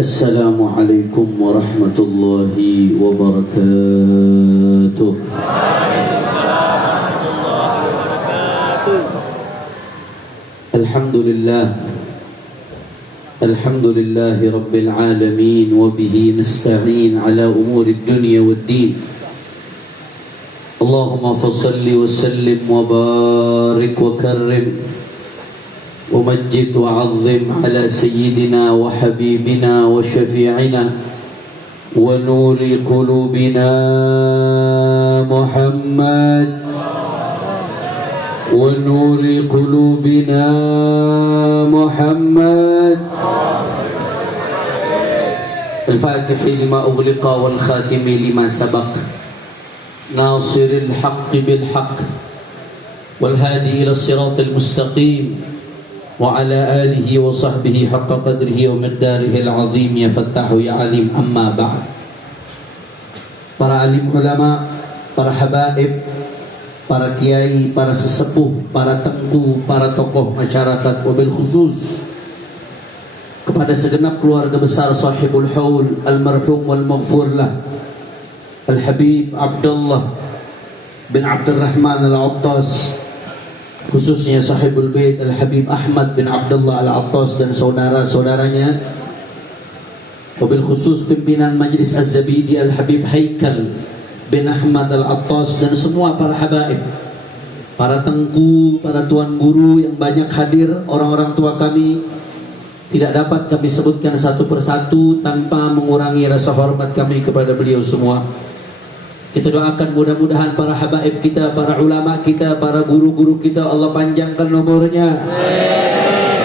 Assalamualaikum warahmatullahi wabarakatuh. Alhamdulillahi rabbil alamin wa bihi nasta'in ala umuri dunya waddin. Allahumma fassalli wa sallim wa barik wa karrim ومجد وعظم على سيدنا وحبيبنا وشفيعنا ونور قلوبنا محمد ونور قلوبنا محمد الفاتح لما أغلق والخاتم لما سبق ناصر الحق بالحق والهادي إلى الصراط المستقيم وعلى آله وصحبه حق قدره ومقداره العظيم يا فتاح يا عليم أما بعد. Para alim ulama, para habaib, para kiai, para sesepuh, para tengku, para tokoh masyarakat, wabil khusus kepada segenap keluarga besar sahibul haul almarhum wal maghfur lah Al-Habib Abdullah bin Abdurrahman Al-Attas, khususnya sahibul bait Al-Habib Ahmad bin Abdullah Al-Attas dan saudara-saudaranya, wabil khusus pimpinan Majlis Az-Zabidi Al-Habib Haikal bin Ahmad Al-Attas dan semua para habaib, para tengku, para tuan guru yang banyak hadir, orang-orang tua kami tidak dapat kami sebutkan satu persatu tanpa mengurangi rasa hormat kami kepada beliau semua. Kita doakan mudah-mudahan para habaib kita, para ulama kita, para guru-guru kita Allah panjangkan umurnya,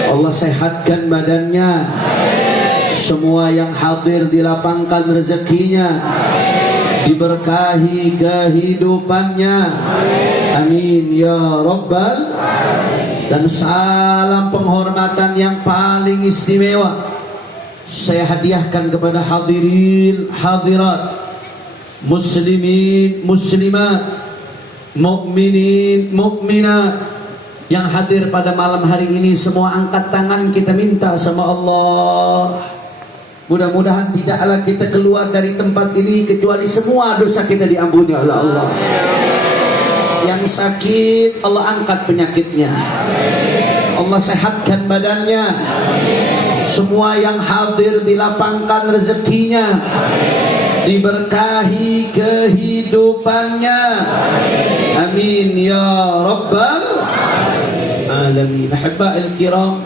Allah sehatkan badannya, semua yang hadir dilapangkan rezekinya, diberkahi kehidupannya, amin ya rabbal. Dan salam penghormatan yang paling istimewa saya hadiahkan kepada hadirin hadirat, muslimin muslimat, mukminin mukminat yang hadir pada malam hari ini. Semua angkat tangan, kita minta sama Allah, mudah-mudahan tidaklah kita keluar dari tempat ini kecuali semua dosa kita diampuni oleh Allah. Yang sakit Allah angkat penyakitnya, Allah sehatkan badannya. Semua yang hadir dilapangkan rezekinya, diberkahi kehidupannya, amin ya rabbal alamin. Ahibba'il kiram,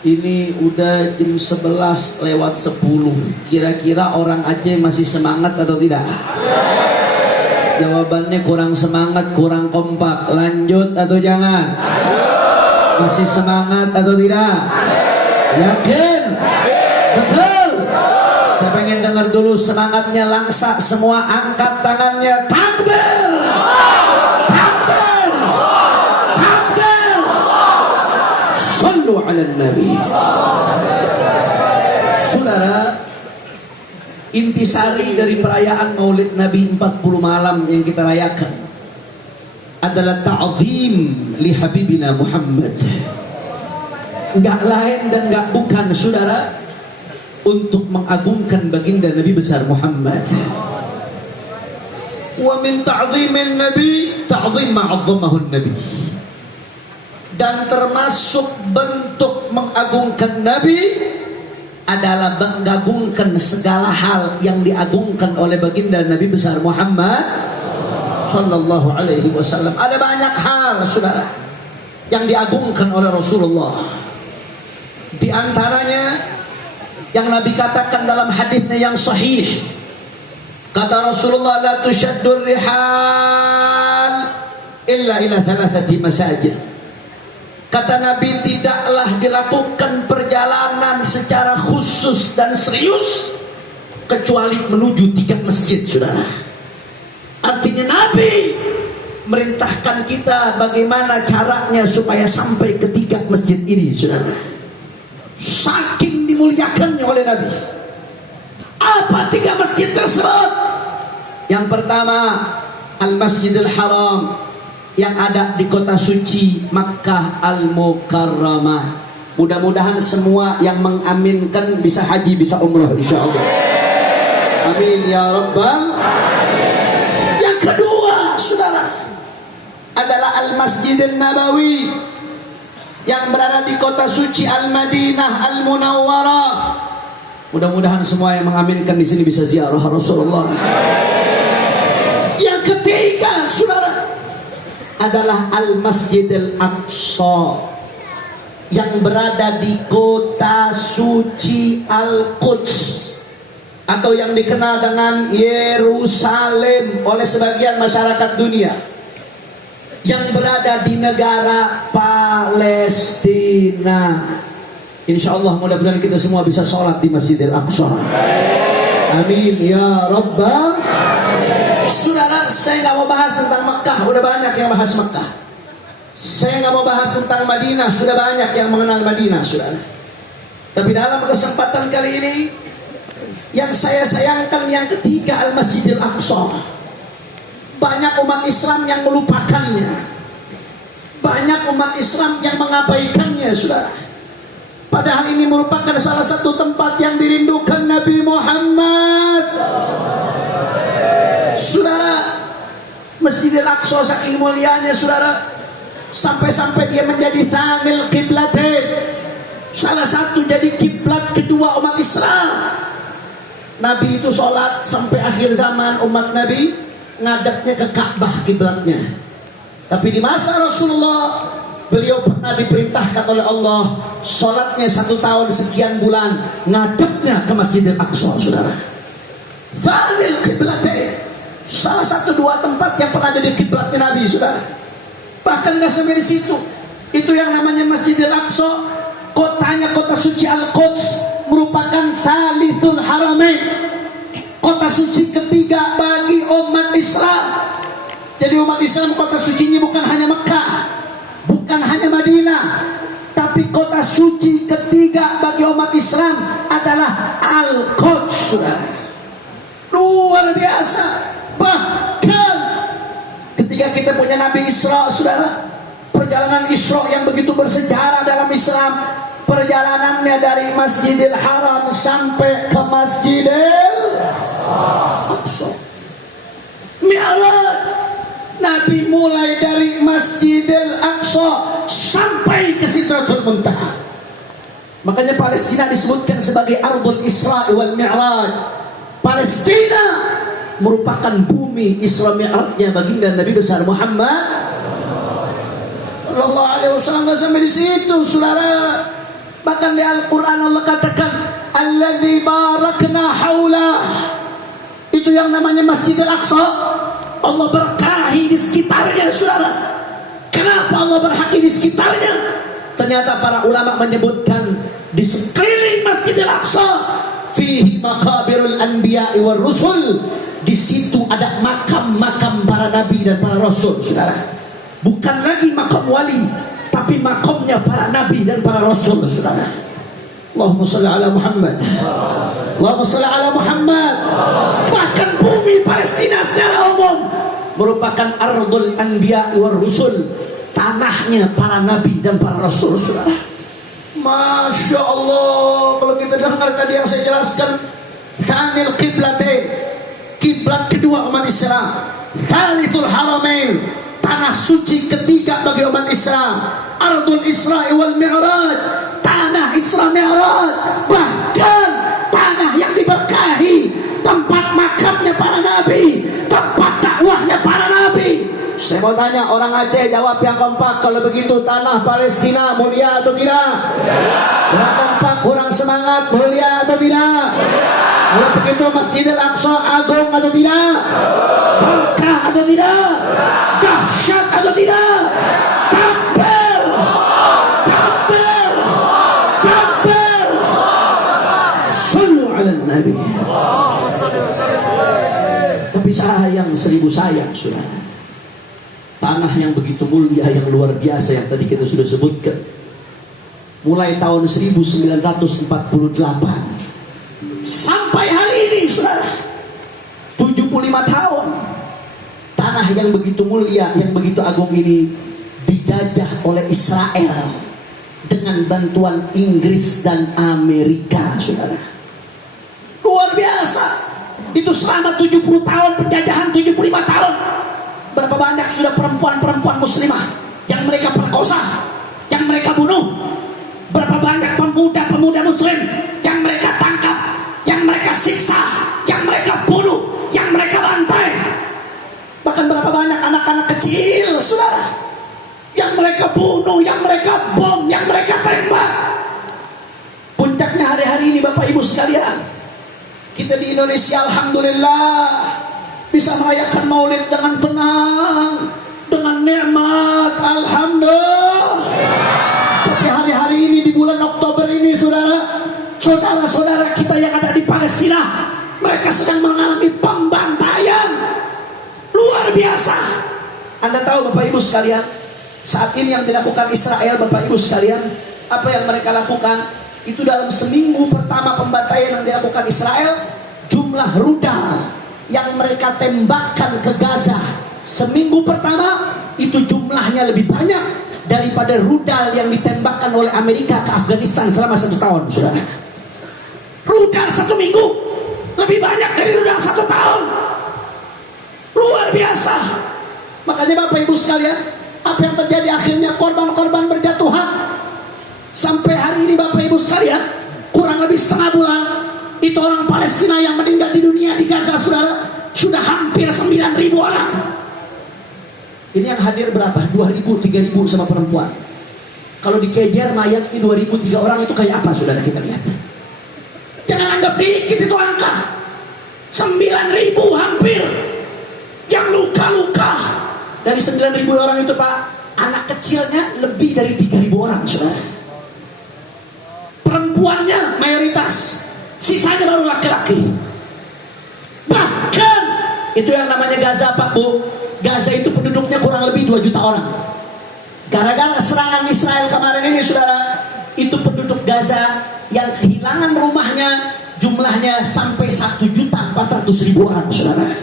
ini udah jam 11 lewat 10. Kira-kira orang Aceh masih semangat atau tidak? Jawabannya kurang semangat, kurang kompak. Lanjut atau jangan? Masih semangat atau tidak? Yakin? Betul? Saya pengen dengar dulu semangatnya langsa. Semua angkat tangannya. Takbir! Takbir! Takbir! Sallu ala Nabi. Saudara, intisari dari perayaan Maulid Nabi 40 malam yang kita rayakan adalah ta'zim li habibina Muhammad. Enggak lain dan enggak bukan, saudara, untuk mengagungkan baginda Nabi besar Muhammad. Wa min ta'zimin Nabi ta'zim ma'azzamahu Nabi. Dan termasuk bentuk mengagungkan Nabi adalah mengagungkan segala hal yang diagungkan oleh baginda Nabi besar Muhammad sallallahu alaihi wasallam. Ada banyak hal, saudara, yang diagungkan oleh Rasulullah. Di antaranya yang Nabi katakan dalam hadisnya yang sahih, kata Rasulullah, la tushaddur rihal illa ila thalathati masajid. Kata Nabi, tidaklah dilakukan perjalanan secara khusus dan serius kecuali menuju 3 masjid, saudara. Artinya Nabi merintahkan kita bagaimana caranya supaya sampai ke 3 masjid ini, saudara. Saking dimuliakannya oleh Nabi. Apa 3 masjid tersebut? Yang pertama, Al-Masjidil Haram yang ada di kota suci Makkah Al-Mukarramah. Mudah-mudahan semua yang mengaminkan bisa haji, bisa umrah insyaallah. Amin ya rabbal. Yang kedua, saudara, adalah Al-Masjidil Nabawi yang berada di kota suci Al-Madinah Al-Munawwarah. Mudah-mudahan semua yang mengaminkan di sini bisa ziarah Rasulullah. Yang ketiga, saudara, adalah Al-Masjidil Aqsa yang berada di kota suci Al-Quds atau yang dikenal dengan Yerusalem oleh sebagian masyarakat dunia, yang berada di negara Palestina. Insya Allah mudah-mudahan kita semua bisa sholat di Masjidil Aqsa. Amin ya rabbal. Saudara, saya nggak mau bahas tentang Mekah, udah banyak yang bahas Mekah. Saya nggak mau bahas tentang Madinah, sudah banyak yang mengenal Madinah, saudara. Tapi dalam kesempatan kali ini, yang saya sayangkan yang ketiga, Al-Masjidil Aqsa. Banyak umat Islam yang melupakannya, banyak umat Islam yang mengabaikannya, saudara. Padahal ini merupakan salah satu tempat yang dirindukan Nabi Muhammad. Saudara, Masjidil Aqsa saking mulianya, saudara, sampai-sampai dia menjadi thanil qiblatain, salah satu jadi kiblat kedua umat Islam. Nabi itu sholat sampai akhir zaman, umat Nabi ngadepnya ke Ka'bah kiblatnya. Tapi di masa Rasulullah, beliau pernah diperintahkan oleh Allah sholatnya 1 tahun sekian bulan ngadepnya ke Masjidil Aqsa, saudara. Thanil qiblatain, salah satu 2 tempat yang pernah jadi kiblatnya Nabi, saudara. Bahkan gak sampai di situ, itu yang namanya Masjidil Aqsa, kotanya kota suci Al-Quds, merupakan Thalithul Haramain, kota suci ketiga bagi umat Islam. Jadi umat Islam kota sucinya bukan hanya Mekah, bukan hanya Madinah, tapi kota suci ketiga bagi umat Islam adalah Al-Quds. Luar biasa. Bahkan ketika kita punya Nabi Isra, saudara, perjalanan Isra yang begitu bersejarah dalam Islam, perjalanannya dari Masjidil Haram sampai ke Masjidil Aqsa. Mi'raj, Nabi mulai dari Masjidil Aqsa sampai ke Sidratul Muntaha. Makanya Palestina disebutkan sebagai Ardul Isra wal Mi'raj. Palestina merupakan bumi Isra Mi'rajnya baginda Nabi besar Muhammad sallallahu alaihi wasallam. Gak sampai di situ, saudara. Bahkan di Al-Quran Allah katakan allazi barakna haulah, itu yang namanya Masjidil Aqsa. Allah berkahi di sekitarnya, saudara. Kenapa Allah berkahi di sekitarnya? Ternyata para ulama menyebutkan di sekeliling Masjidil Aqsa fihi maqabirul anbiya'i war rusul. Di situ ada makam-makam para nabi dan para rasul, saudara. Bukan lagi makam wali, tapi makamnya para nabi dan para rasul, saudara. Allahumma shalli ala Muhammad. Allahumma shalli ala Muhammad. Bahkan bumi Palestina secara umum merupakan ardul anbiya war rusul, tanahnya para nabi dan para rasul, saudara. Masya Allah. Kalau kita dengar tadi yang saya jelaskan, thanil qiblatain, kiblat kedua umat Islam, Thalithul Haramain, tanah suci ketiga bagi umat Islam, Ardul Isra wal Mi'raj, tanah Isra Mi'raj, bahkan tanah yang diberkahi, tempat makamnya para nabi, tempat dakwahnya para nabi. Saya mau tanya orang Aceh, jawab yang kompak. Kalau begitu tanah Palestina mulia atau tidak? Kurang kompak, kurang semangat, mulia atau tidak? Kalau begitu Masjidil Aqsa agung atau tidak? Berkah atau tidak? Dahsyat atau tidak? Takbir! Takbir! Takbir! Sallu ala Nabi. Tapi sayang, 1000 sayang, saudara. Tanah yang begitu mulia, yang luar biasa, yang tadi kita sudah sebutkan, mulai tahun 1948 sampai hari ini, saudara, 75 tahun, tanah yang begitu mulia, yang begitu agung ini dijajah oleh Israel dengan bantuan Inggris dan Amerika, saudara. Luar biasa. Itu selama 70 tahun penjajahan, 75 tahun. Berapa banyak sudah perempuan-perempuan muslimah yang mereka perkosa, yang mereka bunuh. Berapa banyak pemuda-pemuda muslim yang mereka tangkap, yang mereka siksa, yang mereka bunuh, yang mereka bantai. Bahkan berapa banyak anak-anak kecil, saudara, yang mereka bunuh, yang mereka bom, yang mereka tembak. Puncaknya hari-hari ini Bapak Ibu sekalian, kita di Indonesia alhamdulillah bisa merayakan Maulid dengan tenang, dengan nikmat, alhamdulillah. Tapi hari-hari ini di bulan Oktober ini, saudara-saudara kita yang ada di Palestina, mereka sedang mengalami pembantaian luar biasa. Anda tahu Bapak Ibu sekalian, saat ini yang dilakukan Israel, Bapak Ibu sekalian, apa yang mereka lakukan? Itu dalam seminggu pertama pembantaian yang dilakukan Israel, jumlah rudal yang mereka tembakkan ke Gaza seminggu pertama itu jumlahnya lebih banyak daripada rudal yang ditembakkan oleh Amerika ke Afghanistan selama 1 tahun, saudara. Rudal 1 minggu lebih banyak dari rudal 1 tahun. Luar biasa. Makanya Bapak Ibu sekalian, apa yang terjadi akhirnya korban-korban berjatuhan. Sampai hari ini Bapak Ibu sekalian, kurang lebih setengah bulan, itu orang Palestina yang meninggal di dunia di Gaza, saudara, sudah hampir 9.000 orang. Ini yang hadir berapa? 2.000, 3.000 sama perempuan. Kalau dicejer mayat ini 2.000, 3 orang itu kayak apa, saudara, kita lihat. Jangan anggap dikit itu angka. 9.000 hampir yang luka-luka. Dari 9.000 orang itu, Pak, anak kecilnya lebih dari 3.000 orang, saudara. Perempuannya mayoritas, sisanya baru laki-laki. Bahkan itu yang namanya Gaza, Pak Bu, Gaza itu penduduknya kurang lebih 2 juta orang. Gara-gara serangan Israel kemarin ini, saudara, itu penduduk Gaza yang kehilangan rumahnya jumlahnya sampai 1.400.000 orang, saudara.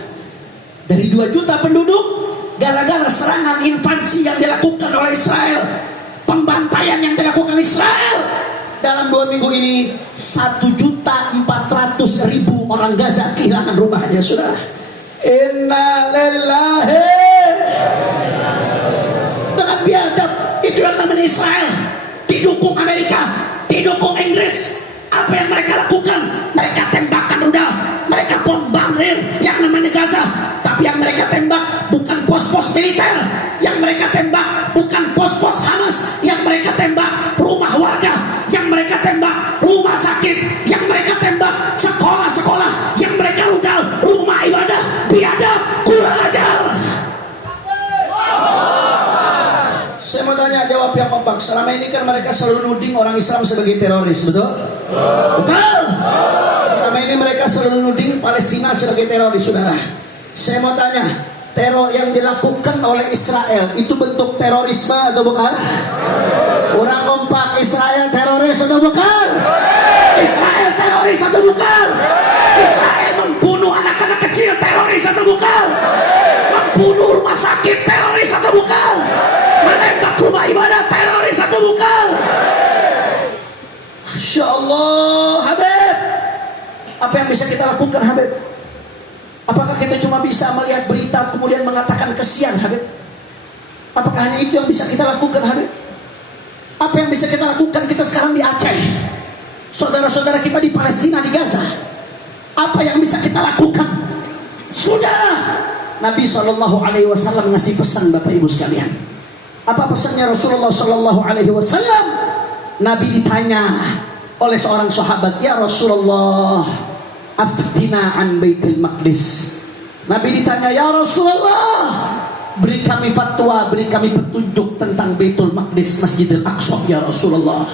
Dari 2 juta penduduk, gara-gara serangan invasi yang dilakukan oleh Israel, pembantaian yang dilakukan Israel, dalam 2 minggu ini 1.400.000 orang Gaza kehilangan rumahnya, saudara. Innalillahi. Dengan biadab, itu yang namanya Israel, didukung Amerika, didukung Inggris. Apa yang mereka lakukan? Mereka tembakan rudal, mereka bombardir yang namanya Gaza. Tapi yang mereka tembak bukan pos-pos militer, yang mereka tembak bukan pos-pos Hamas, yang mereka tembak rumah warga, yang mereka tembak rumah sakit, yang mereka tembak sekolah-sekolah, yang mereka rudal rumah ibadah. Biadab, kurang ajar. Saya mau tanya, jawab yang kompak. Selama ini kan mereka selalu nuding orang Islam sebagai teroris, betul? Betul. Selama ini mereka selalu nuding Palestina sebagai teroris, saudara. Saya mau tanya, teror yang dilakukan oleh Israel itu bentuk terorisme atau bukan? Orang kompak, Israel teroris atau bukan? Israel teroris atau bukan? Israel membunuh anak-anak kecil, teroris atau bukan? Membunuh rumah sakit, teroris atau bukan? Menembak rumah ibadah, teroris atau bukan? Masya Allah, Habib. Apa yang bisa kita lakukan, Habib? Apakah kita cuma bisa melihat berita kemudian mengatakan kesian, Habib? Apakah hanya itu yang bisa kita lakukan, Habib? Apa yang bisa kita lakukan? Kita sekarang di Aceh, saudara-saudara kita di Palestina, di Gaza. Apa yang bisa kita lakukan? Saudara, Nabi SAW ngasih pesan, Bapak Ibu sekalian. Apa pesannya Rasulullah SAW? Nabi ditanya oleh seorang sahabat, ya Rasulullah, aftina an Baitul Maqdis. Nabi ditanya, ya Rasulullah, beri kami fatwa, beri kami petunjuk tentang Baitul Maqdis, Masjidil Aqsa, ya Rasulullah.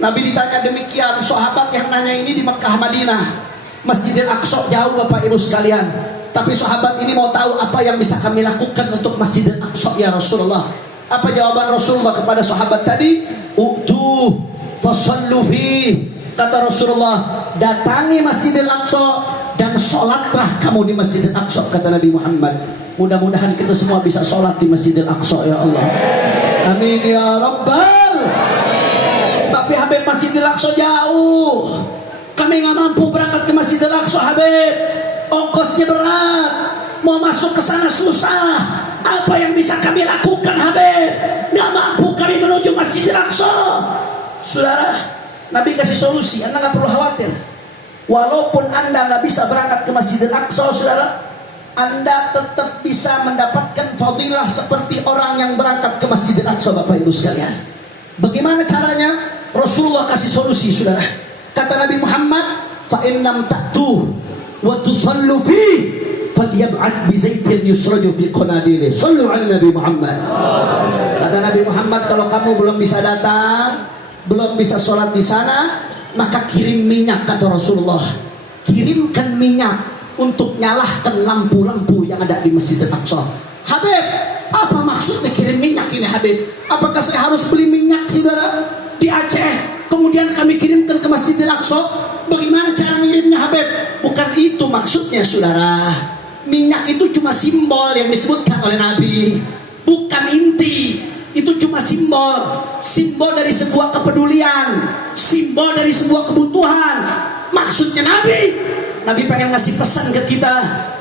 Nabi ditanya demikian. Sahabat yang nanya ini di Mekah, Madinah. Masjidil Aqsa jauh, Bapak Ibu sekalian. Tapi sahabat ini mau tahu apa yang bisa kami lakukan untuk Masjidil Aqsa, ya Rasulullah. Apa jawaban Rasulullah kepada sahabat tadi? U'tu fasallu fi. Kata Rasulullah, datangi Masjidil Aqsa dan sholatlah kamu di Masjidil Aqsa, kata Nabi Muhammad. Mudah-mudahan kita semua bisa sholat di Masjidil Aqsa, ya Allah. Amin ya Rabbal. Masjidil Aqsa jauh. Kami nggak mampu berangkat ke Masjidil Aqsa, Habib. Ongkosnya berat. Mau masuk ke sana susah. Apa yang bisa kami lakukan, Habib? Nggak mampu kami menuju Masjidil Aqsa. Saudara, Nabi kasih solusi. Anda nggak perlu khawatir. Walaupun Anda nggak bisa berangkat ke Masjidil Aqsa, saudara, Anda tetap bisa mendapatkan fadilah seperti orang yang berangkat ke Masjidil Aqsa, Bapak Ibu sekalian. Bagaimana caranya? Rasulullah kasih solusi, saudara. Kata Nabi Muhammad, fa in lam ta'tu wa tusallu fi falyab'ath bi zaitin yusraju fi qanadili. Sallu ala Nabi Muhammad. Kata Nabi Muhammad, kalau kamu belum bisa datang, belum bisa sholat di sana, maka kirim minyak, kata Rasulullah. Kirimkan minyak untuk nyalahkan lampu-lampu yang ada di Masjidil Aqsa. Habib, apa maksudnya kirim minyak ini, Habib? Apakah saya harus beli minyak, saudara, di Aceh, kemudian kami kirimkan ke Masjidil Aqsa? Bagaimana cara ngirimnya, Habib? Bukan itu maksudnya, saudara. Minyak itu cuma simbol yang disebutkan oleh Nabi, bukan inti. Itu cuma simbol. Simbol dari sebuah kepedulian, simbol dari sebuah kebutuhan. Maksudnya Nabi pengen ngasih pesan ke kita.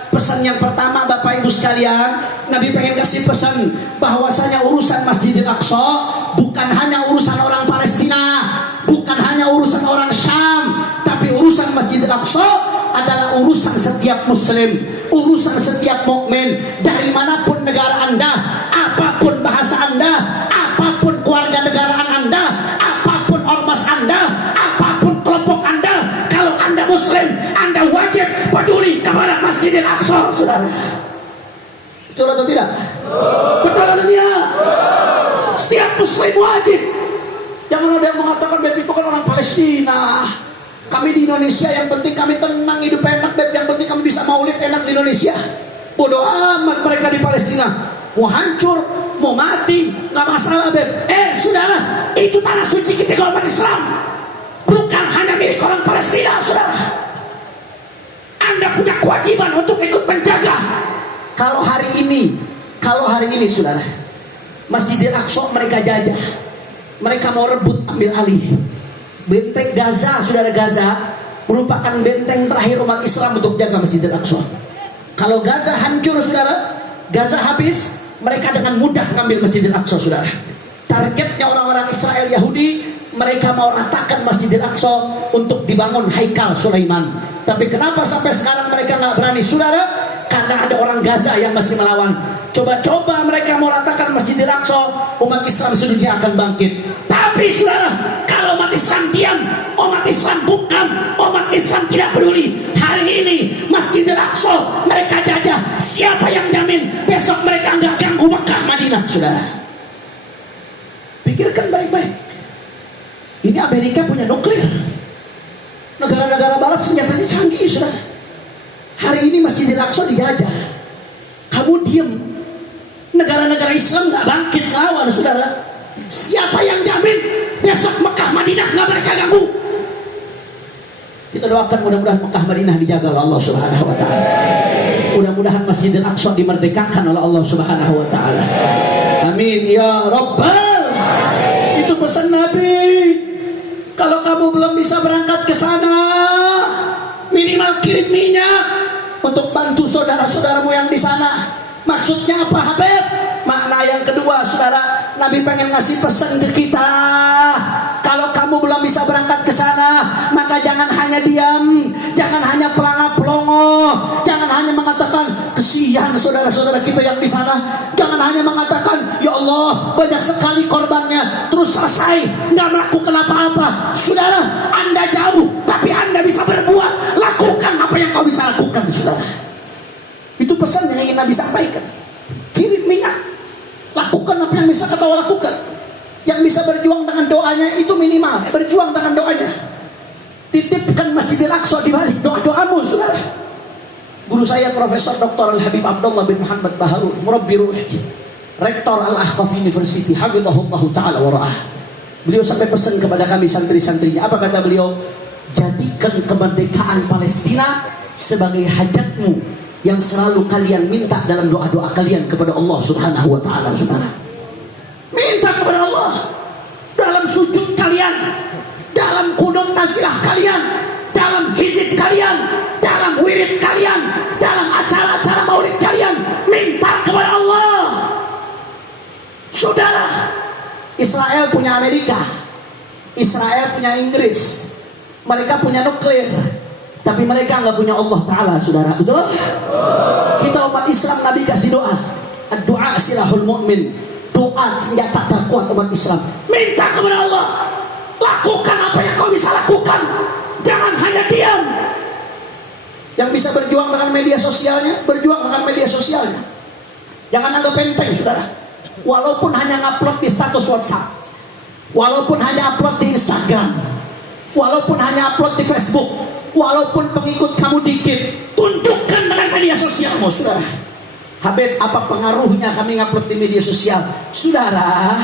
Pesan yang pertama, Bapak Ibu sekalian, Nabi pengen kasih pesan bahwasanya urusan Masjidil Aqsa bukan hanya urusan orang Palestina, bukan hanya urusan orang Syam, tapi urusan Masjidil Aqsa adalah urusan setiap muslim, urusan setiap mukmin. Dari manapun negara Anda, apapun bahasa Anda, apapun keluarga negaraan Anda, apapun ormas Anda, apapun kelompok Anda, kalau Anda muslim, Anda wajib peduli kepada Masjidil Aqsa, saudara. Betul atau tidak? Betul atau tidak? Setiap muslim wajib. Jangan ada yang mengatakan, Beb, itu kan orang Palestina, kami di Indonesia, yang penting kami tenang, hidup enak, Beb, yang penting kami bisa maulid enak di Indonesia. Bodoh amat mereka di Palestina. Mau hancur, mau mati, nggak masalah, Beb. Saudara, itu tanah suci kita kalau umat Islam, bukan hanya milik orang Palestina, saudara. Anda punya kewajiban untuk ikut menjaga. Kalau hari ini, saudara, Masjidil Aqsa mereka jajah, mereka mau rebut, ambil alih. Benteng Gaza, saudara, Gaza merupakan benteng terakhir umat Islam untuk jaga Masjidil Aqsa. Kalau Gaza hancur, saudara, Gaza habis, mereka dengan mudah ngambil Masjidil Aqsa, saudara. Targetnya orang-orang Israel Yahudi, mereka mau ratakan Masjidil Aqsa untuk dibangun Haikal Sulaiman. Tapi kenapa sampai sekarang mereka nggak berani, saudara? Karena ada orang Gaza yang masih melawan. Coba-coba mereka mau ratakan Masjidil Aqsa, umat Islam sedunia akan bangkit. Tapi saudara, kalau umat Islam diam, umat Islam bukan, umat Islam tidak peduli. Hari ini Masjidil Aqsa mereka jajah. Siapa yang jamin besok mereka nggak ganggu Mekah Madinah, saudara? Pikirkan baik-baik. Ini Amerika punya nuklir. Negara-negara barat senjatanya canggih, saudara. Hari ini Masjidil Aqsa dijajah. Kamu diam. Negara-negara Islam nggak bangkit ngelawan, saudara. Siapa yang jamin besok Mekah Madinah nggak mereka ganggu? Kita doakan mudah-mudahan Mekah Madinah dijaga oleh Allah Subhanahu Wa Taala. Mudah-mudahan Masjidil Aqsa dimerdekakan oleh Allah Subhanahu Wa Taala. Amin ya Rabbal. Itu pesan Nabi. Kalau kamu belum bisa berangkat ke sana, minimal kirim minyak untuk bantu saudara-saudaramu yang di sana. Maksudnya apa, Habib? Makna yang kedua, saudara, Nabi pengen ngasih pesan ke kita. Kalau kamu belum bisa berangkat ke sana, maka jangan hanya diam, jangan hanya pelanga-pelongo, jangan hanya mengatakan kesian saudara-saudara kita yang di sana, jangan hanya mengatakan ya Allah banyak sekali korbannya, terus selesai nggak melakukan apa-apa. Saudara, Anda jauh, tapi Anda bisa berbuat. Lakukan apa yang kau bisa lakukan, saudara. Itu pesan yang ingin Nabi sampaikan. Kirim minyak, lakukan apa yang bisa kau lakukan. Yang bisa berjuang dengan doanya itu minimal, berjuang dengan doanya. Titipkan Masjidil Aqsa di balik doa-doamu, saudara. Guru saya Profesor Dr. Al-Habib Abdullah bin Muhammad Baharun, Murabbi Ruhi, Rektor Al-Ahqaf University, hafizahullah ta'ala wa ra'ah. Beliau sampai pesan kepada kami santri-santrinya. Apa kata beliau? Jadikan kemerdekaan Palestina sebagai hajatmu yang selalu kalian minta dalam doa-doa kalian kepada Allah Subhanahu Wa Ta'ala, saudara. Minta kepada Allah dalam sujud kalian, dalam silsilah kalian, dalam hizib kalian, dalam wirid kalian, dalam acara-acara maulid kalian, minta kepada Allah. Saudara, Israel punya Amerika, Israel punya Inggris, mereka punya nuklir, tapi mereka nggak punya Allah Ta'ala, saudara. Betul? Kita umat Islam, Nabi kasih doa, doa silahul mu'min, doa senjata terkuat umat Islam. Minta kepada Allah, lakukan apa yang kau bisa lakukan, jangan hanya diam. Yang bisa berjuang dengan media sosialnya, berjuang dengan media sosialnya. Jangan anggap enteng, saudara. Walaupun hanya ngupload di status WhatsApp, walaupun hanya upload di Instagram, walaupun hanya upload di Facebook, walaupun pengikut kamu dikit, tunjukkan dengan media sosialmu, saudara. Habib, apa pengaruhnya kami ngupload di media sosial? Saudara,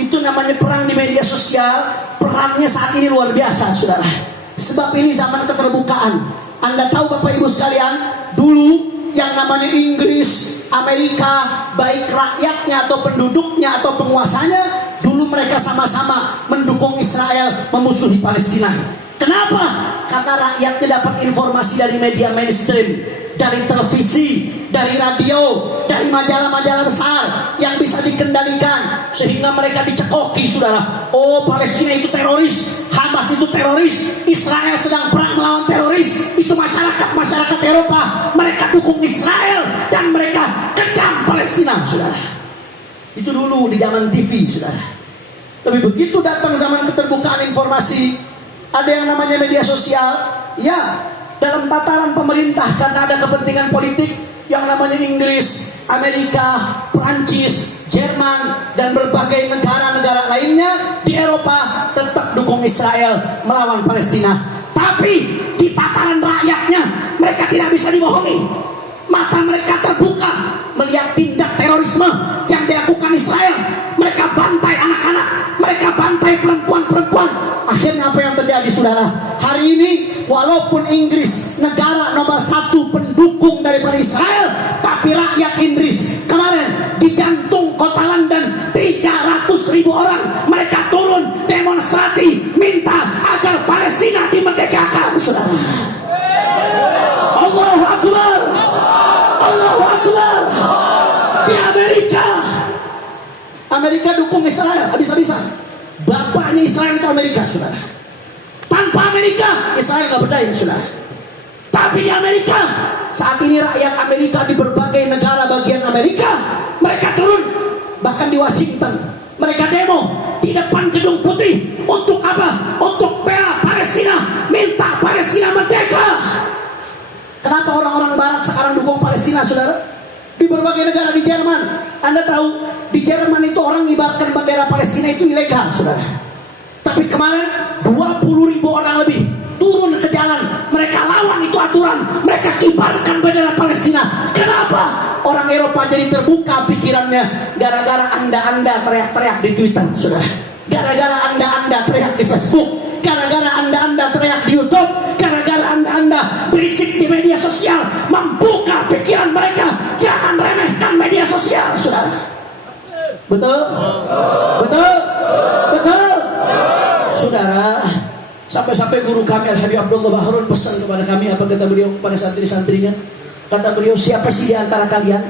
itu namanya perang di media sosial. Perangnya saat ini luar biasa, saudara. Sebab ini zaman keterbukaan. Anda tahu Bapak Ibu sekalian, dulu yang namanya Inggris, Amerika, baik rakyatnya atau penduduknya atau penguasanya, dulu mereka sama-sama mendukung Israel memusuhi Palestina. Kenapa? Karena rakyatnya dapat informasi dari media mainstream, dari televisi, dari radio, dari majalah-majalah besar yang bisa dikendalikan, sehingga mereka dicekoki, saudara. Oh, Palestina itu teroris, Hamas itu teroris, Israel sedang perang melawan teroris. Itu masyarakat Eropa, mereka dukung Israel dan mereka kejam Palestina, saudara. Itu dulu di zaman TV, saudara. Tapi begitu datang zaman keterbukaan informasi, ada yang namanya media sosial, ya, dalam tataran pemerintah karena ada kepentingan politik, yang namanya Inggris, Amerika, Prancis, Jerman, dan berbagai negara-negara lainnya di Eropa tetap dukung Israel melawan Palestina. Tapi di tataran rakyatnya mereka tidak bisa dibohongi. Mata mereka terbuka melihat tindak terorisme yang dilakukan Israel. Mereka bantai anak-anak, mereka bantai perempuan-perempuan. Akhirnya apa yang terjadi, saudara? Hari ini walaupun Inggris negara nomor 1 pendukung daripada Israel, tapi rakyat Inggris kemarin di jantung kota London 300.000 orang mereka turun demonstrasi minta agar Palestina dimerdekakan, saudara. Allahu Akbar, Allahu Akbar. Di Amerika dukung Israel habis-habisan. Bapaknya Israel itu Amerika, saudara. Tanpa Amerika, Israel nggak berdaya, saudara. Tapi di Amerika, saat ini rakyat Amerika di berbagai negara bagian Amerika, mereka turun. Bahkan di Washington, mereka demo di depan Gedung Putih. Untuk apa? Untuk bela Palestina, minta Palestina merdeka. Kenapa orang-orang Barat sekarang dukung Palestina, saudara? Di berbagai negara, di Jerman, Anda tahu, di Jerman itu orang mengibarkan bendera Palestina itu ilegal, saudara. Tapi kemarin 20.000 orang lebih turun ke jalan, mereka lawan itu aturan, mereka kibarkan bendera Palestina. Kenapa? Orang Eropa jadi terbuka pikirannya gara-gara anda teriak-teriak di Twitter, saudara. Gara-gara anda teriak di Facebook, gara-gara anda teriak di YouTube, gara-gara anda berisik di media sosial, membuka pikiran mereka. Jangan remehkan media sosial, saudara. Betul? Betul? Betul? Saudara, sampai-sampai guru kami Al-Habib Abdullah Baharun pesan kepada kami, apa kata beliau kepada santri-santrinya? Kata beliau, siapa sih di antara kalian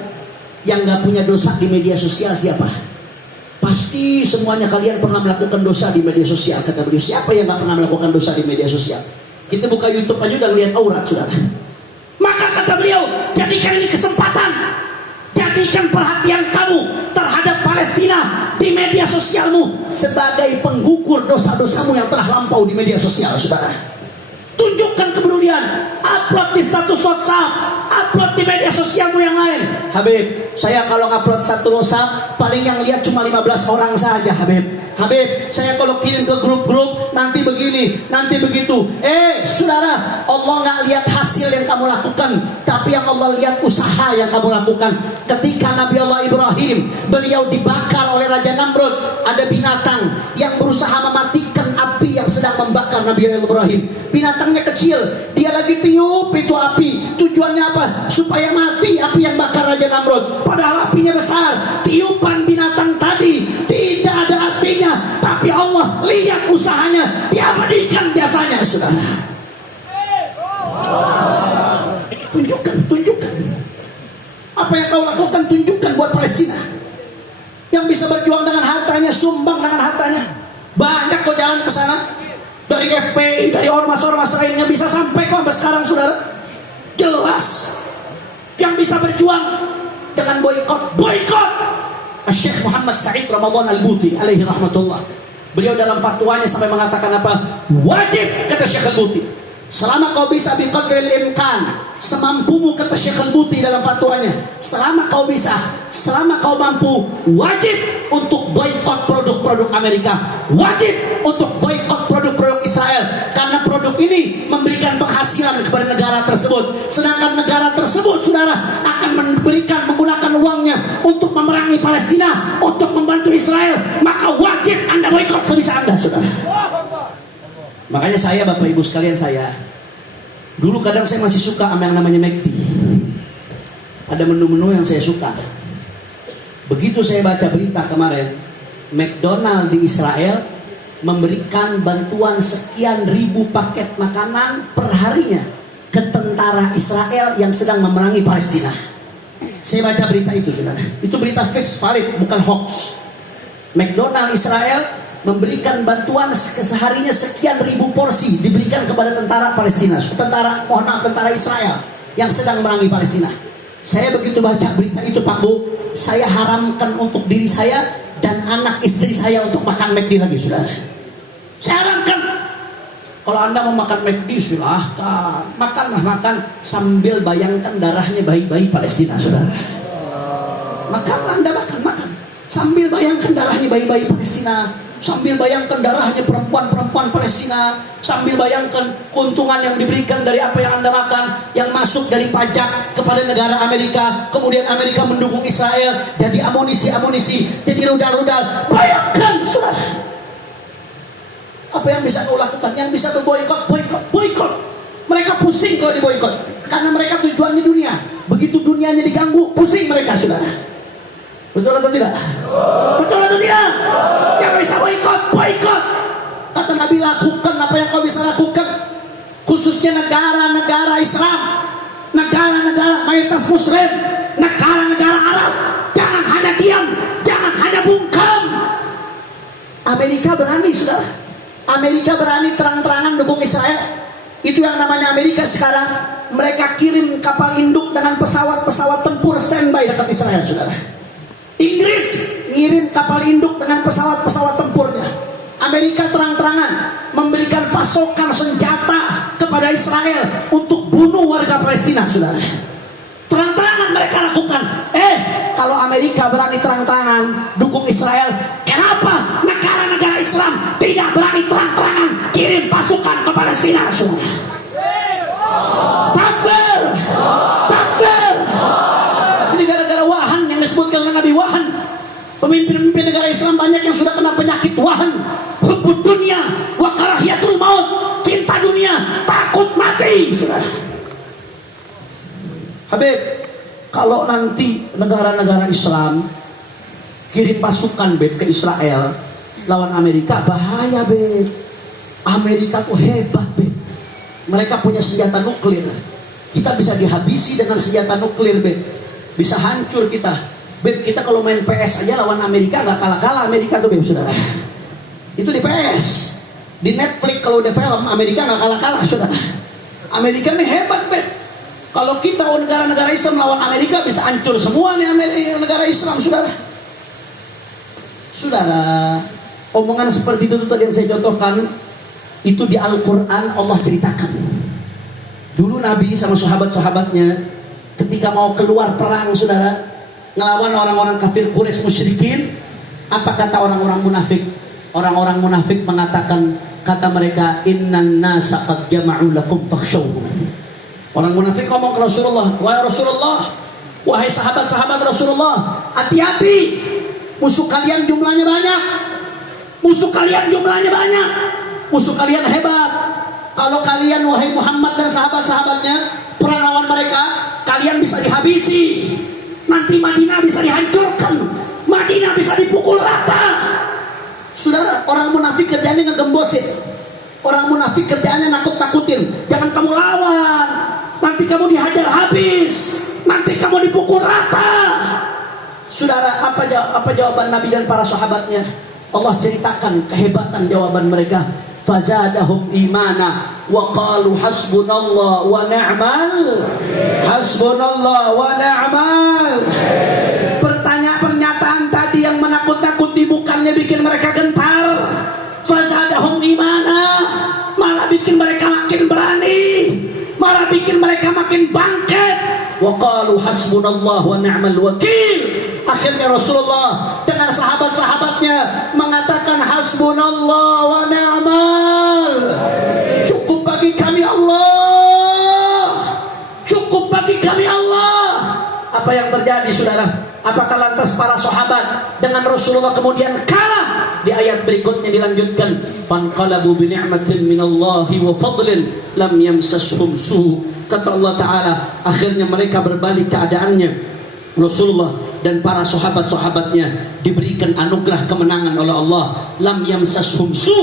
yang gak punya dosa di media sosial? Siapa? Pasti semuanya kalian pernah melakukan dosa di media sosial. Kata beliau, siapa yang gak pernah melakukan dosa di media sosial? Kita buka YouTube aja udah lihat aurat, saudara. Maka kata beliau, jadikan ini kesempatan, jadikan perhatian kamu terhadap Palestina di media sosialmu sebagai penggugur dosa-dosamu yang telah lampau di media sosial, saudara. Tunjukkan kepedulian, upload di status WhatsApp, upload di media sosialmu yang lain. Habib, saya kalau ngupload satu WhatsApp paling yang lihat cuma 15 orang saja, Habib. Habib, saya kalau kirim ke grup-grup nanti begini, nanti begitu. Saudara, Allah nggak lihat hasil yang kamu lakukan, tapi yang Allah lihat usaha yang kamu lakukan. Ketika Nabi Allah Ibrahim, beliau dibakar oleh Raja Namrud, ada binatang yang berusaha mematikan api yang sedang membakar Nabi Allah Ibrahim. Binatangnya kecil, dia lagi tiup itu api. Tujuannya apa? Supaya mati api yang bakar Raja Namrud. Padahal apinya besar. Tiupan binatang tadi tidak ada artinya, tapi Allah lihat usahanya, diabadikan jasanya. saudara. Tunjukkan. Apa yang kau lakukan, tunjukkan buat Palestina. Yang bisa berjuang dengan hartanya, sumbang dengan hartanya. Banyak kau jalan ke sana. Dari FPI, dari ormas-ormas lainnya bisa sampai kok sampai sekarang saudara. Jelas. Yang bisa berjuang dengan boikot. Syekh Muhammad Said Ramadan Al-Buti alaihi rahmatullah. Beliau dalam fatwanya sampai mengatakan apa? Wajib, kata Syekh Al-Buti. Selama kau bisa biqadril imkan, semampumu, kata Syekh Al-Buti dalam fatwanya, selama kau bisa, selama kau mampu, wajib untuk boikot produk-produk Amerika, wajib untuk boikot produk-produk Israel, karena produk ini memberikan penghasilan kepada negara tersebut, sedangkan negara tersebut saudara akan menggunakan uangnya untuk memerangi Palestina, untuk membantu Israel, maka wajib Anda boikot sebisa Anda saudara. Makanya saya, Bapak Ibu sekalian, saya dulu kadang saya masih suka sama yang namanya McD. Ada menu-menu yang saya suka. Begitu saya baca berita kemarin, McDonald di Israel memberikan bantuan sekian ribu paket makanan per harinya ke tentara Israel yang sedang memerangi Palestina. Saya baca berita itu saudara. Itu berita fix, valid, bukan hoax. McDonald Israel memberikan bantuan seharinya sekian ribu porsi diberikan kepada tentara Palestina, tentara Israel yang sedang memerangi Palestina. Saya begitu baca berita itu Pak Bu, saya haramkan untuk diri saya dan anak istri saya untuk makan McD lagi saudara. Saya haramkan. Kalau Anda mau makan McD silahkan, makan sambil bayangkan darahnya bayi-bayi Palestina saudara. Makanlah Anda, makan sambil bayangkan darahnya bayi-bayi Palestina, sambil bayangkan darahnya perempuan-perempuan Palestina, sambil bayangkan keuntungan yang diberikan dari apa yang Anda makan, yang masuk dari pajak kepada negara Amerika, kemudian Amerika mendukung Israel, jadi amunisi, jadi rudal-rudal. Bayangkan saudara. Apa yang bisa kau lakukan? Yang bisa kau boikot. Mereka pusing kalau diboikot, karena mereka tujuannya dunia. Begitu dunianya diganggu, pusing mereka saudara. Betul atau tidak? Betul atau tidak? Yang bisa boikot. Kata Nabi, lakukan apa yang kau bisa lakukan. Khususnya negara-negara Islam, negara-negara mayoritas Muslim, negara-negara Arab. Jangan hanya diam, jangan hanya bungkam. Amerika berani saudara. Amerika berani terang-terangan dukung Israel. Itu yang namanya Amerika sekarang. Mereka kirim kapal induk dengan pesawat-pesawat tempur standby dekat Israel saudara. Inggris ngirim kapal induk dengan pesawat-pesawat tempurnya. Amerika terang-terangan memberikan pasokan senjata kepada Israel untuk bunuh warga Palestina saudara. Terang-terangan mereka lakukan. Kalau Amerika berani terang-terangan dukung Israel, kenapa negara-negara Islam tidak berani terang-terangan kirim pasukan ke Palestina saudara? Takbir. Ini gara-gara wahan yang disebutkan oleh Nabi, wahan. Pemimpin-pemimpin negara Islam banyak yang sudah kena penyakit wahan, hubbud dunia wa karahiyatul maut, cinta dunia, takut mati saudara. Habib, kalau nanti negara-negara Islam kirim pasukan ke Israel lawan Amerika, bahaya Beb. Amerika tuh hebat Beb. Mereka punya senjata nuklir. Kita bisa dihabisi dengan senjata nuklir Beb. Bisa hancur kita Beb. Kita kalau main PS aja lawan Amerika gak kalah-kalah Amerika tuh Beb saudara. Itu di PS. Di Netflix kalau udah film Amerika gak kalah-kalah saudara. Amerika ini hebat Beb. Kalau kita negara-negara Islam lawan Amerika bisa hancur semua nih negara Islam saudara. Saudara, omongan seperti itu tadi yang saya contohkan, itu di Al-Quran Allah ceritakan. Dulu Nabi sama sahabat-sahabatnya ketika mau keluar perang saudara, ngelawan orang-orang kafir Quraisy musyrikin, apa kata orang-orang munafik? Orang-orang munafik mengatakan, kata mereka, innan nasa qad jama'u lakum fakhshawhum. Orang munafik ngomong ke Rasulullah, wahai Rasulullah, wahai sahabat-sahabat Rasulullah, hati-hati, musuh kalian jumlahnya banyak, musuh kalian hebat. Kalau kalian wahai Muhammad dan sahabat-sahabatnya perang lawan mereka, kalian bisa dihabisi. Nanti Madinah bisa dihancurkan, Madinah bisa dipukul rata. Saudara, orang munafik kerjanya ngegembosin. Orang munafik kerjaannya nakut-nakutin. Jangan kamu lawan, nanti kamu dihajar habis, nanti kamu dipukul rata. Saudara, apa jawaban Nabi dan para sahabatnya? Allah ceritakan kehebatan jawaban mereka. Fazadahum imana wa qalu hasbunallah wa ni'mal. Hasbunallah wa ni'mal. Pernyataan tadi yang menakut-nakuti bukannya bikin mereka gentar. Fazadahum imana, malah bikin mereka makin berani, malah bikin mereka makin bangkit. Wa qalu hasbunallah wa ni'mal wakil. Akhirnya Rasulullah dengan sahabat-sahabatnya mengatakan hasbunallah wa ni'mal. Cukup bagi kami Allah, cukup bagi kami Allah. Apa yang terjadi, saudara? Apakah lantas para sahabat dengan Rasulullah kemudian kalah? Di ayat berikutnya dilanjutkan, fanqalabu bi ni'matin minallahi wa fadlin lam yamsashum su. Kata Allah Ta'ala, akhirnya mereka berbalik keadaannya. Rasulullah dan para sahabat-sahabatnya diberikan anugerah kemenangan oleh Allah. Lam yamsashum su,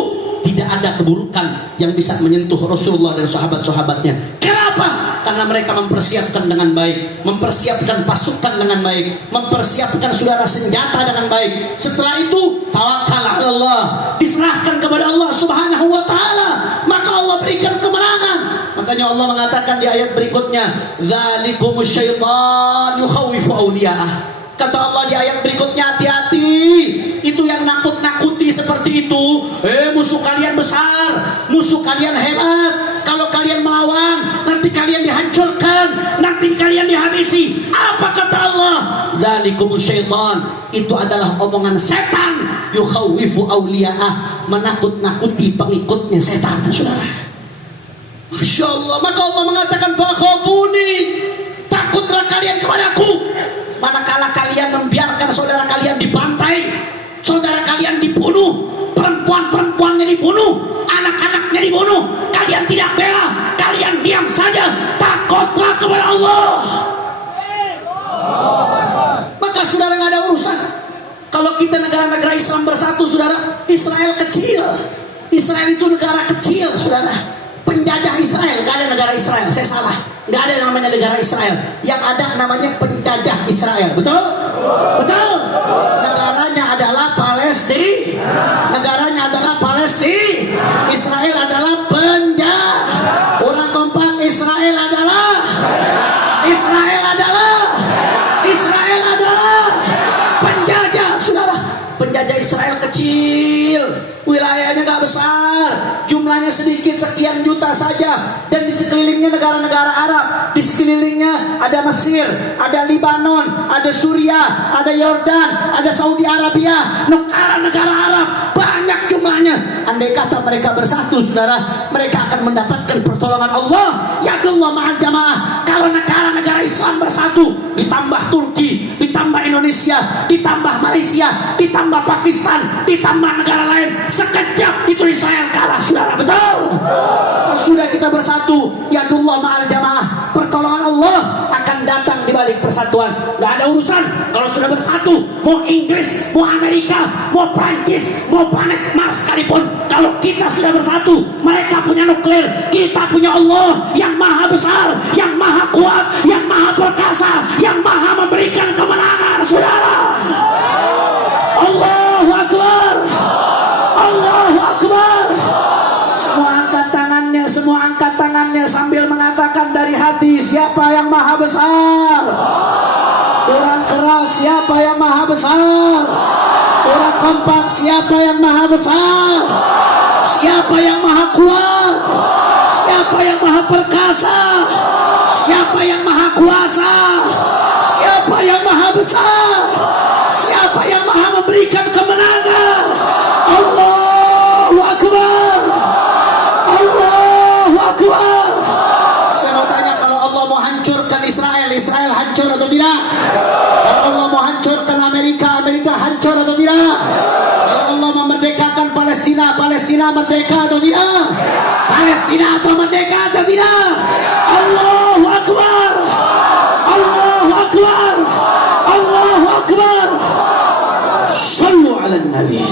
tidak ada keburukan yang bisa menyentuh Rasulullah dan sahabat-sahabatnya. Kenapa? Karena mereka mempersiapkan dengan baik, mempersiapkan pasukan dengan baik, mempersiapkan saudara senjata dengan baik. Setelah itu tawakal ala Allah, diserahkan kepada Allah Subhanahu wa taala, maka Allah berikan kemenangan. Makanya Allah mengatakan di ayat berikutnya, dzalikumus syaitan yukhawifu awliya'ah. Kata Allah di ayat berikutnya, hati-hati, itu yang nakut-nakuti seperti itu. Musuh kalian besar, musuh kalian hebat. Kalau kalian melawan, nanti kalian dihancurkan, nanti kalian dihabisi. Apa kata Allah? Dzalikumus syaitan, itu adalah omongan setan. Yukhawifu awliya'ah, menakut-nakuti pengikutnya setan, saudara. Masya Allah. Maka Allah mengatakan, fakhafuni, takutlah kalian kepadaku. Manakala kalian membiarkan saudara kalian dibantai, saudara kalian dibunuh, perempuan-perempuannya dibunuh, anak-anaknya dibunuh, kalian tidak bela, kalian diam saja. Takutlah kepada Allah. Maka saudara nggak ada urusan. Kalau kita negara-negara Islam bersatu, saudara, Israel kecil. Israel itu negara kecil, saudara. Penjajah Israel, nggak ada negara Israel. Saya salah, nggak ada yang namanya negara Israel. Yang ada namanya penjajah Israel. Betul? Betul. Negaranya adalah Palestina. Negaranya adalah Palestina. Israel adalah penjajah. Orang kompak, Israel adalah penjajah, saudara. Penjajah Israel kecil, wilayahnya gak besar, jumlahnya sedikit, sekian juta saja. Dan di sekelilingnya negara-negara Arab, di sekelilingnya ada Mesir, ada Libanon, ada Suriah, ada Yordan, ada Saudi Arabia, negara-negara Arab banyak jumlahnya. Andai kata mereka bersatu, saudara, mereka akan mendapatkan pertolongan Allah. Yadullah ma'al jamaah. Kalau negara-negara Islam bersatu, ditambah Turki, ditambah Indonesia, ditambah Malaysia, ditambah Pakistan, ditambah negara lain, sekejap itu Israel kalah, saudara. Betul? Kalau sudah kita bersatu, yadullah ma'al jamaah, pertolongan Allah akan datang di balik persatuan. Gak ada urusan kalau sudah bersatu, mau Inggris, mau Amerika, mau Prancis, mau planet Mars sekalipun. Kalau kita sudah bersatu, mereka punya nuklir, kita punya Allah yang maha besar, yang maha kuat, yang maha perkasa, yang maha memberikan kemenangan, saudara. Allahu Akbar, Allahu Akbar. Semua angkat tangannya sambil mengatakan dari hati, siapa yang maha besar? Orang keras, siapa yang maha besar? Orang kompak, siapa yang maha besar? Siapa yang maha kuat? Siapa yang maha perkasa? Siapa yang maha kuasa? Siapa yang maha besar? Siapa yang maha memberikan kemenangan? Allahu Akbar, Allahu Akbar. Saya mau tanya, kalau Allah mau hancurkan Israel, Israel hancur atau tidak? Kalau Allah mau hancurkan Amerika, Amerika hancur atau tidak? Kalau Allah memerdekakan Palestina, Palestina merdeka atau tidak? Palestina atau merdeka atau tidak? Allahu Akbar, Allahu Akbar, Allahu Akbar. Sallu ala Nabi.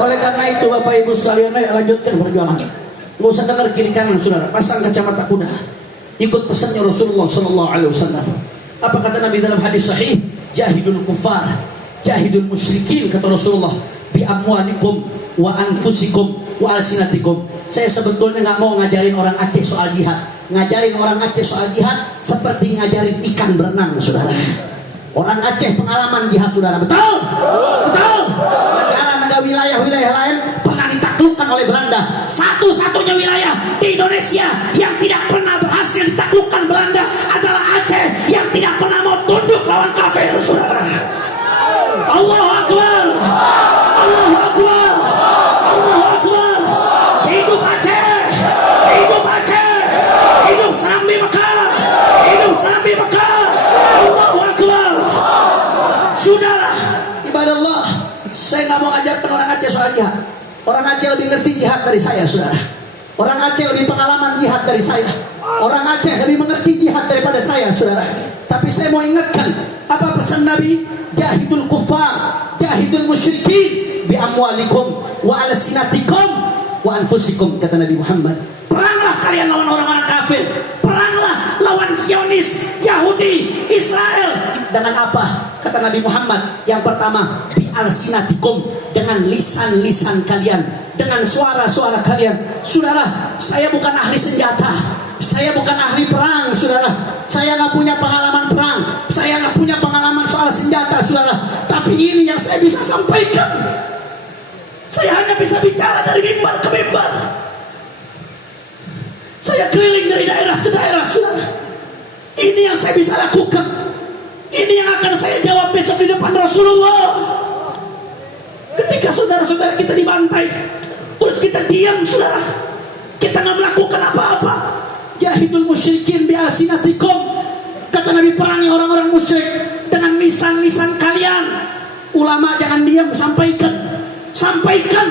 Oleh karena itu Bapak Ibu sekalian, ayo lanjutkan perjuangan. Nggak usah dengar kiri kanan, saudara. Pasang kacamata kuda. Ikut pesannya Rasulullah Sallallahu Alaihi Wasallam. Apa kata Nabi dalam hadis sahih? Jahidul kufar, jahidul musyrikin, kata Rasulullah. Bi amwalikum wa anfusikum wa alsinatikum. Saya sebetulnya nggak mau ngajarin orang Aceh soal jihad. Ngajarin orang Aceh soal jihad seperti ngajarin ikan berenang, saudara. Orang Aceh pengalaman jihad, saudara. Betul? Betul? Negara wilayah-wilayah lain pernah ditaklukkan oleh Belanda. Satu-satunya wilayah di Indonesia yang tidak pernah berhasil ditaklukkan Belanda adalah Aceh, yang tidak pernah mau tunduk lawan kafir, saudara. Allahu Akbar, Allahu Akbar, Allahu Akbar. Hidup Aceh, hidup Aceh, hidup Serambi Mekar, hidup Serambi Mekar. Allahu Akbar. Saudara, ibadah Allah, saya nggak mau ajarkan orang Aceh soal jihad. Orang Aceh lebih ngerti jihad dari saya, saudara. Orang Aceh lebih pengalaman jihad dari saya. Orang Aceh lebih mengerti jihad daripada saya, saudara. Tapi saya mau ingatkan, apa pesan Nabi? Jahidul kufar, jahidul musyrikin, bi amwalikum wa alsinatikum wa anfusikum, kata Nabi Muhammad. Peranglah kalian lawan orang-orang kafir. Peranglah lawan Zionis, Yahudi, Israel. Dengan apa? Kata Nabi Muhammad. Yang pertama, bi alsinatikum, dengan lisan-lisan kalian, dengan suara-suara kalian. Saudara, saya bukan ahli senjata, saya bukan ahli perang, saudara. Saya nggak punya pengalaman perang, saya nggak punya pengalaman soal senjata, saudara. Tapi ini yang saya bisa sampaikan. Saya hanya bisa bicara dari mimbar ke mimbar. Saya keliling dari daerah ke daerah, saudara. Ini yang saya bisa lakukan. Ini yang akan saya jawab besok di depan Rasulullah. Ketika saudara-saudara kita dibantai, terus kita diam, saudara, kita nggak melakukan apa-apa. Jahidul musyrikin bi alsinatikum, kata Nabi, perangi orang-orang musyrik dengan lisan-lisan kalian. Ulama jangan diam, sampaikan, sampaikan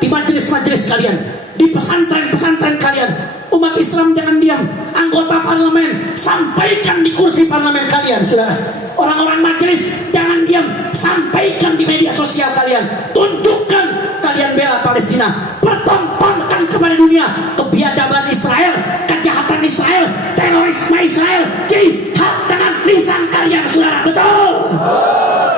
di majelis-majelis kalian, di pesantren-pesantren kalian. Umat Islam jangan diam, anggota parlemen sampaikan di kursi parlemen kalian, saudara. Orang-orang majelis jangan diam, sampaikan di media sosial kalian. Tunjukkan kalian bela Palestina, pertontonkan kepada dunia kebiadaban Israel, kejahatan Israel, terorisme Israel. Jihad dengan lisan kalian, saudara. Betul?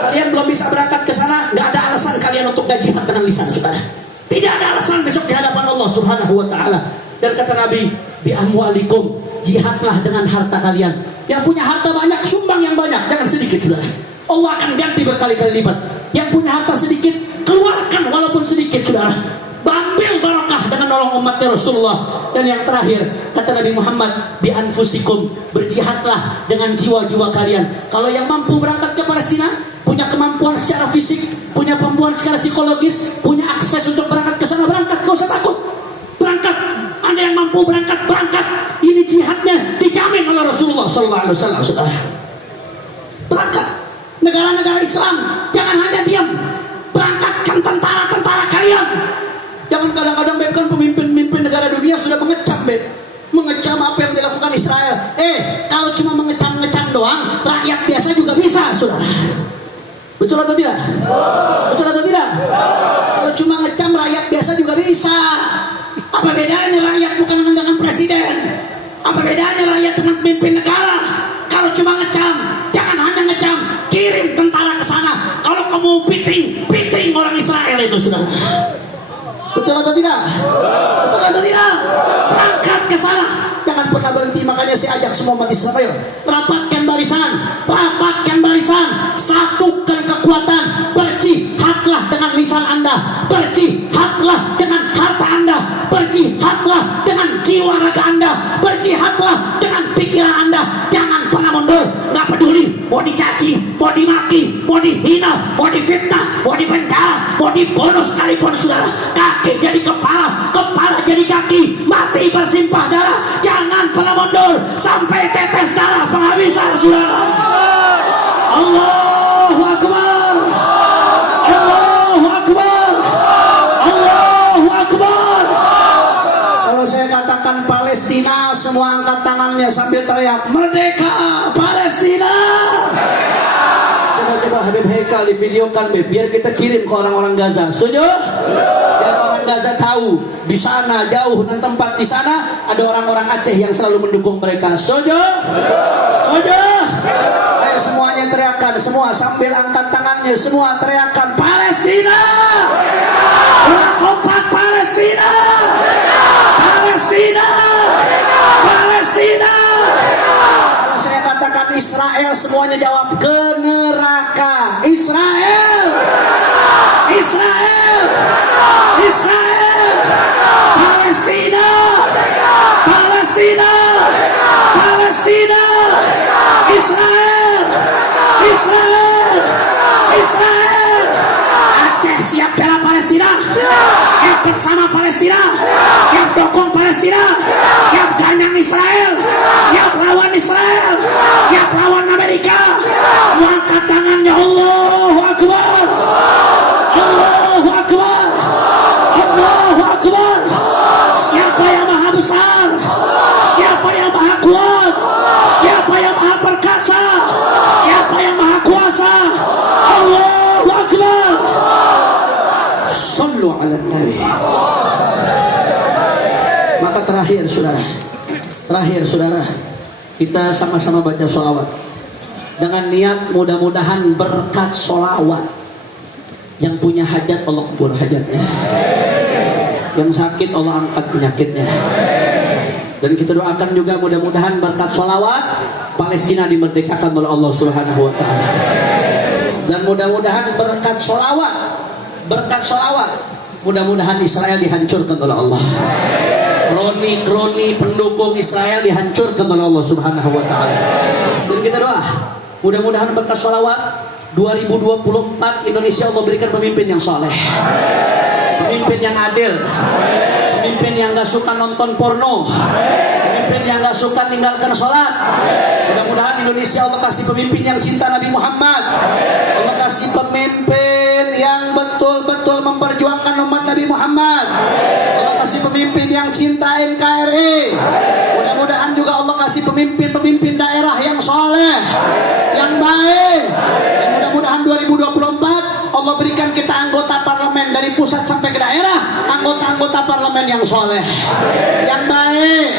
Kalian belum bisa berangkat ke sana, nggak ada alasan kalian untuk jihad dengan lisan, saudara. Tidak ada alasan besok di hadapan Allah Subhanahu wa Ta'ala. Dan kata Nabi, bi amwalikum, jihadlah dengan harta kalian. Yang punya harta banyak, sumbang yang banyak, jangan sedikit, saudara. Allah akan ganti berkali-kali lipat. Yang punya harta sedikit, keluarkan walaupun sedikit, saudara. Ambil barakah dengan nolong umat Rasulullah. Dan yang terakhir, kata Nabi Muhammad, bi anfusikum, berjihadlah dengan jiwa-jiwa kalian. Kalau yang mampu berangkat ke Palestina, punya kemampuan secara fisik, punya kemampuan secara psikologis, punya akses untuk berangkat ke sana, berangkat, gak usah takut. Berangkat. Ada yang mampu berangkat, berangkat. Ini jihadnya dijamin oleh Rasulullah SAW, saudara. Berangkat. Negara-negara Islam jangan hanya diam, berangkatkan tentara-tentara kalian. Jangan kadang-kadang kan pemimpin-pemimpin negara dunia sudah mengecam, mengecam apa yang dilakukan Israel. Kalau cuma mengecam-ngecam doang, rakyat biasa juga bisa, saudara. Betul atau tidak? Betul atau tidak? Kalau cuma ngecam, rakyat biasa juga bisa. Apa bedanya rakyat bukan dengan presiden? Apa bedanya rakyat dengan pemimpin negara? Kalau cuma ngecam, jangan hanya ngecam, kirim tentara ke sana. Kalau kamu piting orang Israel itu, saudara. Betul atau tidak? Betul atau tidak? Berangkat ke sana, jangan pernah berhenti. Makanya saya ajak semua umat Islam, ayo rapatkan barisan, satukan kekuatan, berjihadlah dengan lisan Anda, berjihadlah dengan harta Anda, berjihadlah dengan jiwa raga Anda, berjihadlah dengan pikiran Anda. Jangan pernah mundur, nggak peduli mau dicaci, mau dimaki, mau dihina, mau difitnah, mau dipenjara, mau dibunuh sekalipun, saudara. Kaki jadi kepala, kepala jadi kaki, mati bersimpah darah. Jangan pernah mundur sampai tetes darah penghabisan, saudara. Allahu Akbar, Allahu Akbar, Allahu Akbar. Kalau saya katakan Palestina, semua angkat tangannya sambil teriak merdeka Palestina. Coba Habib Haikal di videokan, biar kita kirim ke orang-orang Gaza. Setuju? Ya. Gaza tahu di sana jauh dan tempat di sana ada orang-orang Aceh yang selalu mendukung mereka. Setuju? Setuju? Ayo semuanya teriakan, semua sambil angkat tangannya, semua teriakan Palestina. Ulang kompak Palestina. Palestina. Palestina. Kalau saya katakan Israel, semuanya jawab ke neraka. Israel. Israel. Israel. Palestina. Palestina. Palestina. Israel. Israel. Israel. Aceh siap bela Palestina. Siap bersama Palestina. Siap dukung Palestina. Siap ganyang Israel. Siap lawan Israel. Siap lawan Amerika. Semua angkat tangannya. Allahu Akbar. Allahu Akbar. Allahu Akbar. Siapa yang maha besar? Siapa yang maha kuat? Siapa yang maha perkasa? Siapa yang maha kuasa? Allahu Akbar. Sallu ala Nabi. Maka terakhir saudara, kita sama-sama baca sholawat dengan niat mudah-mudahan berkat sholawat. Yang punya hajat Allah kubur hajatnya, yang sakit Allah angkat penyakitnya. Dan kita doakan juga mudah-mudahan berkat sholawat Palestina dimerdekakan oleh Allah Subhanahu wa ta'ala. Dan mudah-mudahan berkat sholawat mudah-mudahan Israel dihancurkan oleh Allah. Kroni-kroni pendukung Israel dihancurkan oleh Allah Subhanahu wa ta'ala. Dan kita doa mudah-mudahan berkat sholawat 2024 Indonesia Allah berikan pemimpin yang soleh, pemimpin yang adil, pemimpin yang gak suka nonton porno, pemimpin yang gak suka tinggalkan sholat. Mudah-mudahan Indonesia Allah kasih pemimpin yang cinta Nabi Muhammad. Allah kasih pemimpin yang betul-betul memperjuangkan umat Nabi Muhammad. Allah kasih pemimpin yang cinta NKRI. Mudah-mudahan juga Allah kasih pemimpin-pemimpin daerah yang soleh, yang baik. Dan mudah-mudahan 2024 Allah berikan kita anggota parlemen dari pusat sampai ke daerah, anggota-anggota parlemen yang soleh, yang baik,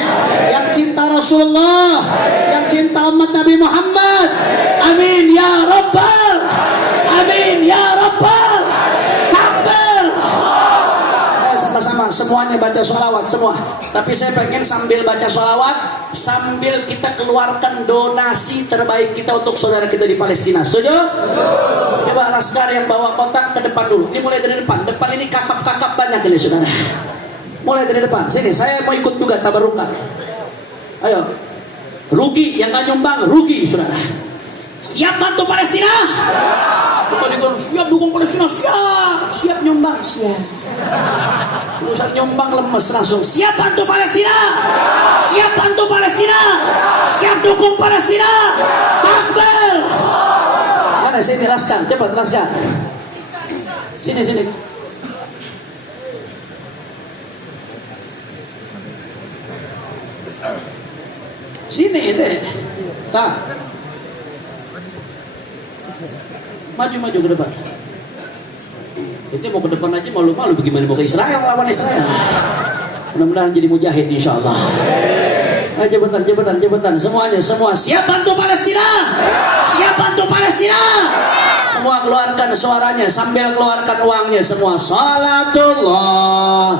yang cinta Rasulullah, yang cinta umat Nabi Muhammad. Amin ya Rabbal. Amin ya Rabbal. Takbir. Sama-sama semuanya baca sholawat semua. Tapi saya pengen sambil baca sholawat, sambil kita keluarkan donasi terbaik kita untuk saudara kita di Palestina. Setuju? Coba laskar yang bawa kotak ke depan dulu. Ini mulai dari depan. Depan ini kakap-kakap banyak ini saudara. Mulai dari depan. Sini saya mau ikut juga tabarukan. Ayo. Rugi yang gak nyumbang rugi saudara. Siap bantu Palestina? Siap dukung Palestina. Siap nyumbang. Siap. Urusan nyumbang lemes langsung. Siap bantu Palestina. Siap bantu Palestina. Siap dukung Palestina. Takbir. Mana sini laskan, cepat laskan. Sini. Sini itu. Nah. Maju ke depan. Itu mau ke depan aja malu-malu bagaimana mau ke Israel, lawan Israel. Mudah-mudahan jadi mujahid insyaallah. Jabatan semua siap bantu Palestina. Siap bantu Palestina. Semua keluarkan suaranya sambil keluarkan uangnya semua. Salatullah